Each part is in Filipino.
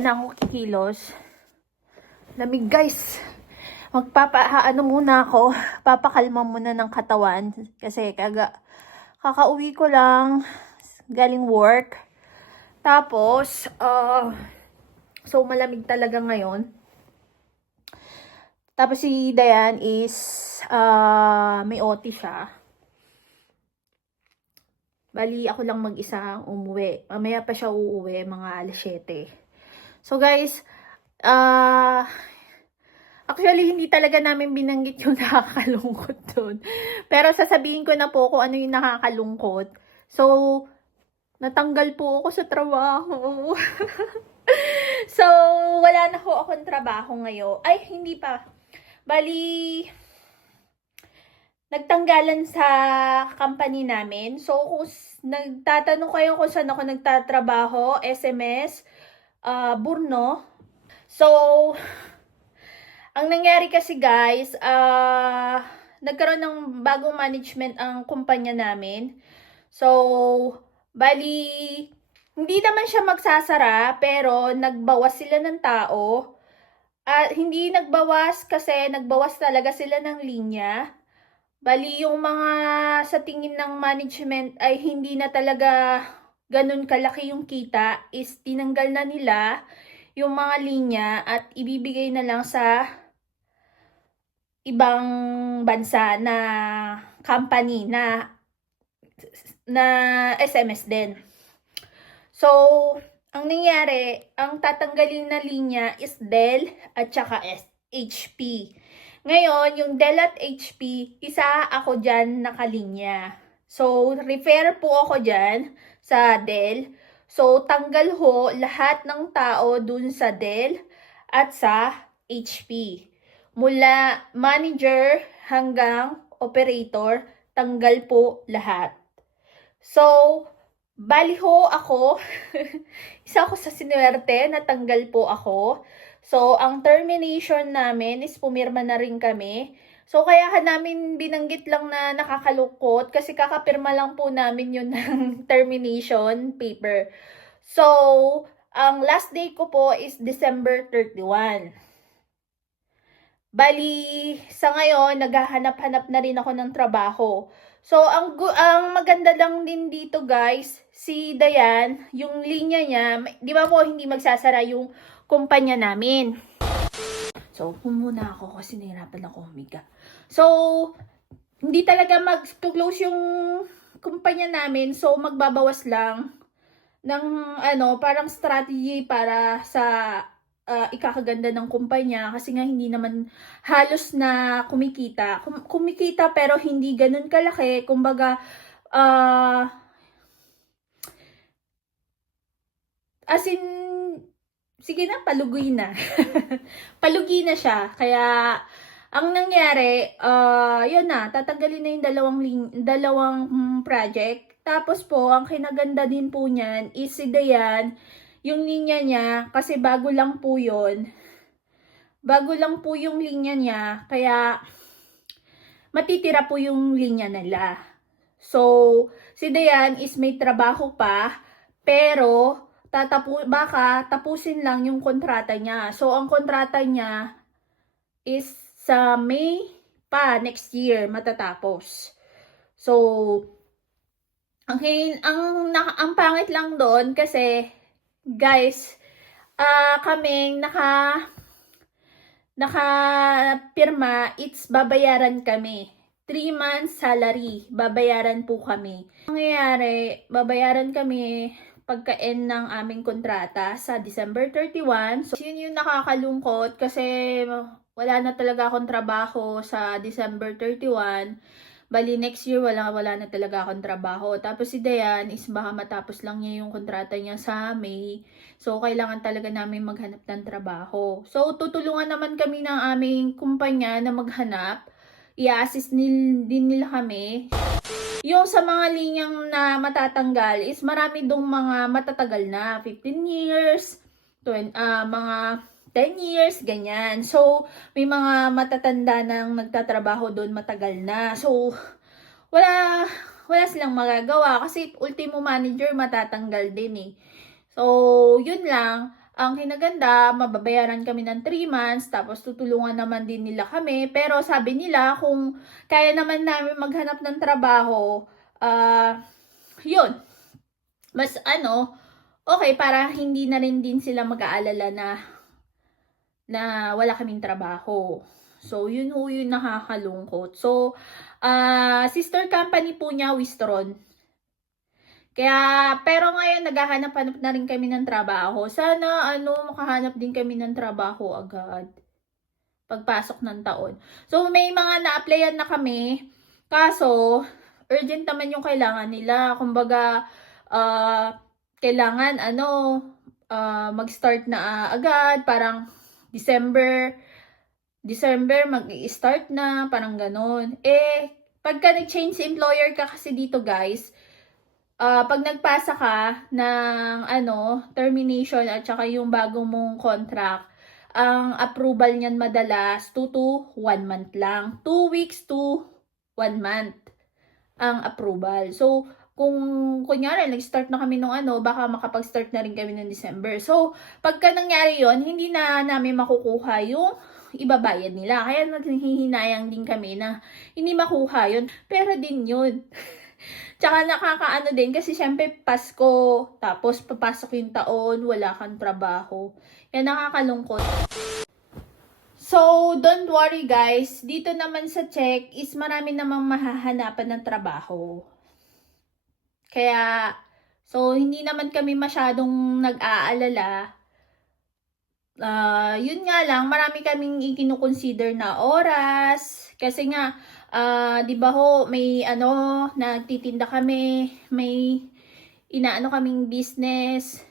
maya na ako kikilos. Lamig guys. Magpapa, ano muna ako, papakalma muna ng katawan. Kasi kaga, kakauwi ko lang galing work. Tapos, uh, so malamig talaga ngayon. Tapos si Dayan is, uh, may OT siya. Bali, ako lang mag-isa umuwi. Mamaya pa siya uuwi, mga alas 7. So guys, ah, actually hindi talaga namin binanggit yung nakakalungkot doon. Pero sasabihin ko na po kung ano yung nakakalungkot. So, natanggal po ako sa trabaho. so, wala na ho akong trabaho ngayon. Ay, hindi pa. Bali, nagtanggalan sa company namin. So, kung nagtatanong kayo kung saan ako nagtatrabaho, SMS, ah, Burno. So, ang nangyari kasi guys, ah, nagkaroon ng bagong management ang kumpanya namin. So, bali, hindi naman siya magsasara, pero nagbawas sila ng tao. At hindi nagbawas kasi nagbawas talaga sila ng linya. Bali, yung mga sa tingin ng management ay hindi na talaga ganun kalaki yung kita is tinanggal na nila yung mga linya at ibibigay na lang sa ibang bansa na company na na SMS din. So, ang nangyari, ang tatanggalin na linya is Dell at saka HP. Ngayon, yung Dell at HP, isa ako dyan nakalinya. So, refer po ako dyan sa Dell. So, tanggal ho lahat ng tao dun sa Dell at sa HP. Mula manager hanggang operator, tanggal po lahat. So, bali ho ako, isa ako sa sinuwerte, natanggal po ako. So, ang termination namin is pumirma na rin kami. So, kaya ka namin binanggit lang na nakakalungkot kasi kakapirma lang po namin yun ng termination paper. So, ang last day ko po is December 31. Bali, sa ngayon, naghahanap-hanap na rin ako ng trabaho. So, ang, ang maganda lang din dito guys, si Dayan, yung linya niya, di ba po hindi magsasara yung kumpanya namin. So, muna ako kasi nahirapan ako humiga. So, hindi talaga mag-close yung kumpanya namin. So, magbabawas lang ng ano, parang strategy para sa ah, ikakaganda ng kumpanya kasi nga hindi naman halos na kumikita. Kum- kumikita pero hindi ganun kalaki. Kumbaga, ah as in, sige na, palugoy na. palugi na siya. Kaya, ang nangyari, ah yun na, tatanggalin na yung dalawang, dalawang mm, project. Tapos po, ang kinaganda din po niyan is si Dayan, yung linya niya, kasi bago lang po yun. Bago lang po yung linya niya, kaya matitira po yung linya nila. So, si Dayan is may trabaho pa, pero tatapu baka tapusin lang yung kontrata niya. So, ang kontrata niya is sa May pa next year matatapos. So, ang ang ang pangit lang doon kasi guys, ah kaming naka naka pirma, it's babayaran kami. 3 months salary, babayaran po kami. Ang nangyayari, babayaran kami pagka-end ng aming kontrata sa December 31. So, yun yung nakakalungkot kasi wala na talaga akong trabaho sa December 31. Bali, next year, wala, wala na talaga akong trabaho. Tapos si Dayan is baka matapos lang niya yung kontrata niya sa May. So, kailangan talaga namin maghanap ng trabaho. So, tutulungan naman kami ng aming kumpanya na maghanap. I-assist din nila kami. Yung sa mga linyang na matatanggal is marami dong mga matatagal na. 15 years, 20, ah, mga 10 years, ganyan. So, may mga matatanda nang nagtatrabaho doon matagal na. So, wala, wala silang magagawa kasi ultimo manager matatanggal din eh. So, yun lang. Ang kinaganda, mababayaran kami ng 3 months, tapos tutulungan naman din nila kami. Pero sabi nila, kung kaya naman namin maghanap ng trabaho, ah, yun. Mas ano, okay, para hindi na rin din sila mag-aalala na na wala kaming trabaho. So, yun ho yung nakakalungkot. So, ah sister company po niya, Wistron. Kaya, pero ngayon, naghahanap-hanap na rin kami ng trabaho. Sana, ano, makahanap din kami ng trabaho agad. Pagpasok ng taon. So, may mga na-applyan na kami. Kaso, urgent naman yung kailangan nila. Kumbaga, ah kailangan, ano, ah, mag-start na ah, agad. Parang, December, December, mag-start na. Parang ganon. Eh, pagka nag-change employer ka kasi dito, guys, ah pag nagpasa ka ng ano, termination at saka yung bago mong contract, ang approval niyan madalas 2 to 1 month lang. 2 weeks to 1 month ang approval. So, kung kunyari, nag-start na kami nung ano, baka makapag-start na rin kami ng December. So, pagka nangyari yon hindi na namin makukuha yung ibabayad nila. Kaya naghihinayang din kami na hindi makuha yun. Pero din yun. Tsaka nakakaano din kasi syempre Pasko, tapos papasok yung taon, wala kang trabaho. Yan nakakalungkot. So, don't worry guys. Dito naman sa check is marami namang mahahanapan ng trabaho. Kaya, so hindi naman kami masyadong nag-aalala. Ah, yun nga lang, marami kaming ikinukonsider na oras. Kasi nga, ah, 'di ba ho, may ano, nagtitinda kami, may inaano kaming business.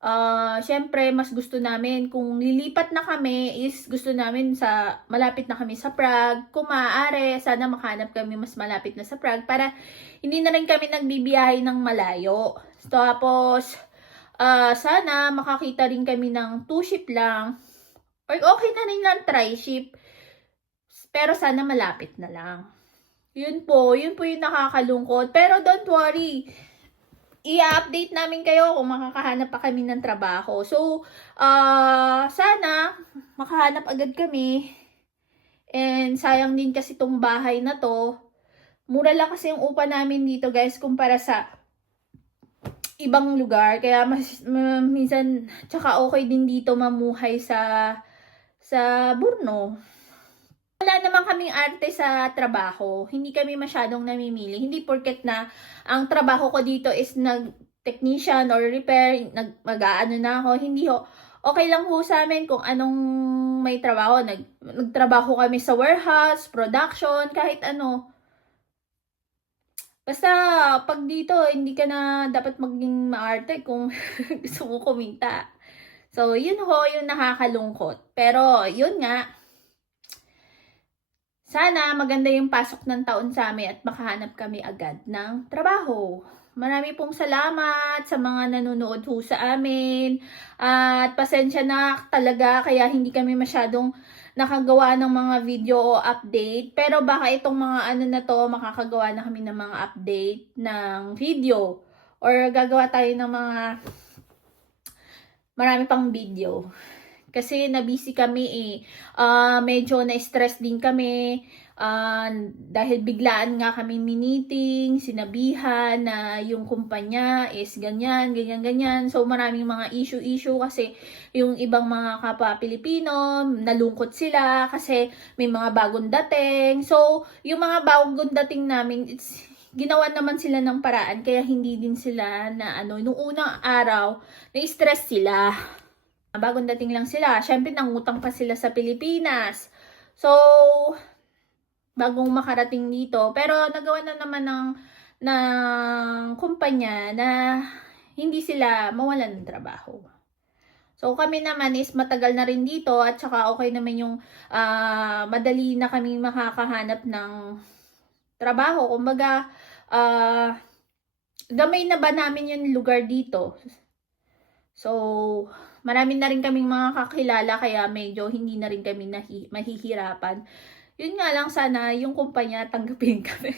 Ah, syempre mas gusto namin kung lilipat na kami is gusto namin sa malapit na kami sa Prague. Kung maaari, sana makahanap kami mas malapit na sa Prague para hindi na rin kami nagbibiyahe ng malayo. Tapos ah, sana makakita rin kami ng two ship lang. Or okay na rin lang tri-ship. Pero sana malapit na lang. Yun po, yun po yung nakakalungkot. Pero don't worry, i-update namin kayo kung makakahanap pa kami ng trabaho. So, ah sana makahanap agad kami. And sayang din kasi tong bahay na to. Mura lang kasi yung upa namin dito guys kumpara sa ibang lugar. Kaya mas, ma- minsan, tsaka okay din dito mamuhay sa sa Burno. Wala naman kaming arte sa trabaho. Hindi kami masyadong namimili. Hindi porket na ang trabaho ko dito is nag technician or repair, nag mag-aano na ako. Hindi ho. Okay lang ho sa amin kung anong may trabaho. Nag, nagtrabaho kami sa warehouse, production, kahit ano. Basta, pag dito, hindi ka na dapat maging maarte kung gusto mo kumita. So, yun ho, yung nakakalungkot. Pero, yun nga, sana maganda yung pasok ng taon sa amin at makahanap kami agad ng trabaho. Marami pong salamat sa mga nanonood ho sa amin. At pasensya na talaga kaya hindi kami masyadong nakagawa ng mga video o update. Pero baka itong mga ano na to, makakagawa na kami ng mga update ng video. Or gagawa tayo ng mga marami pang video. Kasi na-busy kami eh. Ah, medyo na-stress din kami. Ah, dahil biglaan nga kami miniting, sinabihan na yung kumpanya is ganyan, ganyan, ganyan. So maraming mga issue-issue kasi yung ibang mga kapwa Pilipino, nalungkot sila kasi may mga bagong dating. So, yung mga bagong dating namin, it's ginawa naman sila ng paraan kaya hindi din sila na ano, nung unang araw, na-stress sila. Bagong dating lang sila. Siyempre, nangutang pa sila sa Pilipinas. So, bagong makarating dito. Pero, nagawa na naman ng, ng kumpanya na hindi sila mawalan ng trabaho. So, kami naman is matagal na rin dito at saka okay naman yung ah, madali na kami makakahanap ng trabaho. Kumbaga, ah, gamay na ba namin yung lugar dito? So, marami na rin kaming mga kakilala kaya medyo hindi na rin kami nahi- mahihirapan. Yun nga lang sana yung kumpanya tanggapin kami.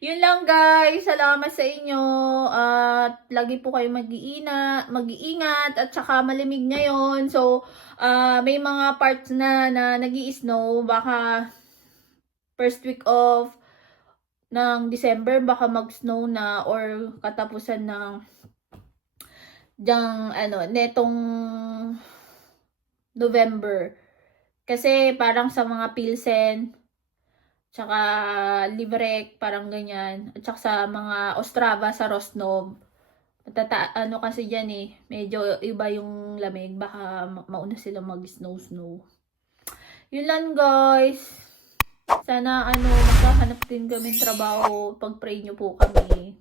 Yun lang guys. Salamat sa inyo. At lagi po kayo mag-iina, mag-iingat at saka malamig ngayon. So, ah, may mga parts na na nag snow Baka first week of ng December baka mag-snow na or katapusan ng diyang ano netong November. Kasi parang sa mga Pilsen tsaka Librek, parang ganyan. At saka sa mga Ostrava sa Rosnov. Matata ano kasi diyan eh, medyo iba yung lamig. Baka ma- mauna sila mag-snow-snow. Yun lang guys. Sana ano, makahanap din kami trabaho. Pag-pray nyo po kami.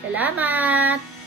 Salamat!